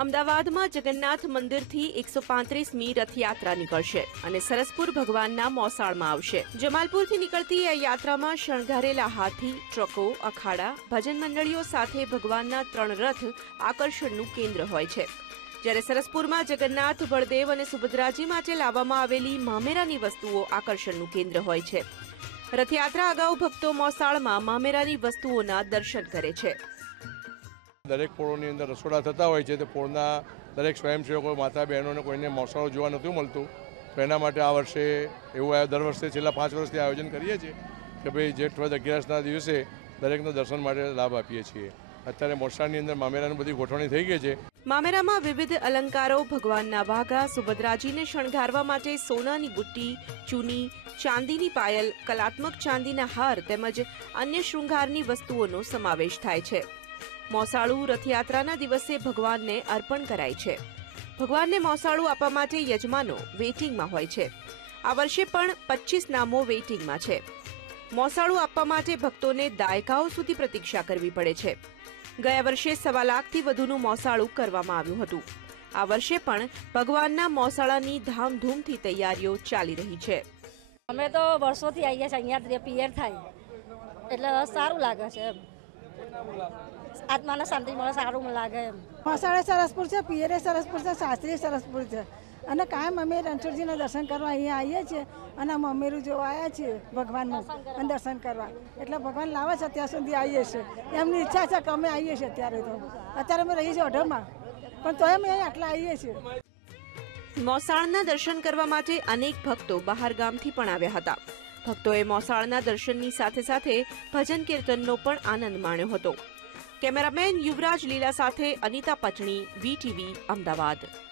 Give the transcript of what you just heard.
અમદાવાદમાં જગન્નાથ મંદિરથી એકસો પાંત્રીસમી રથયાત્રા નીકળશે અને સરસપુર ભગવાનના મોસાળમાં આવશે. જમાલપુરથી નીકળતી આ યાત્રામાં શણગારેલા હાથી, ટ્રકો, અખાડા, ભજન મંડળીઓ સાથે ભગવાનના ત્રણ રથ આકર્ષણનું કેન્દ્ર હોય છે. જ્યારે સરસપુરમાં જગન્નાથ, બળદેવ અને સુભદ્રાજી માટે લાવવામાં આવેલી મામેરાની વસ્તુઓ આકર્ષણનું કેન્દ્ર હોય છે. રથયાત્રા અગાઉ ભક્તો મોસાળમાં મામેરાની વસ્તુઓના દર્શન કરે છે. દરેક પોળોની અંદર રસોડા થતા હોય છે, તે પોળના દરેક સ્વયંસેવકો માતા બહેનોને કોઈને મોસાળો જોવા નહોતું મળતું. તો એના માટે આ વર્ષે એવું દર વર્ષે છેલ્લા પાંચ વર્ષથી આયોજન કરીએ છીએ કે ભાઈ જેઠ વધ અગિયારસના દિવસે દરેકને દર્શન માટે લાભ આપીએ છીએ. અત્યારે મોસાળની અંદર મામેરાની બધી ગોઠવણી થઈ ગઈ છે. મામેરામાં વિવિધ અલંકારો ભગવાનના વાઘા, સુભદ્રાજીને શણગારવા માટે સોનાની બુટ્ટી, ચૂની, ચાંદીની પાયલ, કલાત્મક ચાંદીના હાર તેમજ અન્ય શૃંગારની વસ્તુઓનો સમાવેશ થાય છે. મોસાળું રથયાત્રાના દિવસે ભગવાનને અર્પણ કરાય છે. ભગવાનને મોસાળું આપવા માટે યજમાનો વેઇટિંગમાં હોય છે. આ વર્ષે પણ પચીસ નામો વેઇટિંગમાં છે. મોસાળું આપવા માટે ભક્તોને દાયકાઓ સુધી પ્રતીક્ષા કરવી પડે છે. ગયા વર્ષે સવા લાખથી વધુનું મોસાળું કરવામાં આવ્યું હતું. આ વર્ષે પણ ભગવાનના મોસાળાની ધામધૂમથી તૈયારીઓ ચાલી રહી છે. અમે તો વર્ષોથી આવીએ છીએ, અહીંયા પિયર થાય. એટલે સારું લાગે છે એમ. આત્માને શાંતિ મળે સારું લાગે એમ. મસાળે સરસપુર છે પિયરે સરસપુર છે શાસ્ત્રી સરસપુર છે. અને કાયમ અમે રણછોડજીના દર્શન કરવા અહીંયા આવીએ છીએ અને અમે અમેરું જોવા આવ્યા છીએ ભગવાનનું અને દર્શન કરવા. એટલે ભગવાન લાવે છે અત્યાર સુધી આવીએ છીએ. એમની ઈચ્છા છે કે અમે આવીએ છીએ અત્યારે તો. અત્યારે અમે રહીએ છીએ અઢમાં પણ તોય અમે અહીંયા આટલા આવીએ છીએ. મોસાળના દર્શન કરવા માટે અનેક ભક્તો બહાર ગામથી પણ આવ્યા હતા. ભક્તોએ મોસાળના દર્શનની સાથે સાથે ભજન કીર્તનનો પણ આનંદ માણ્યો હતો. કેમેરામેન યુવરાજ લીલા સાથે અનિતા પચણી વીટીવી અમદાવાદ.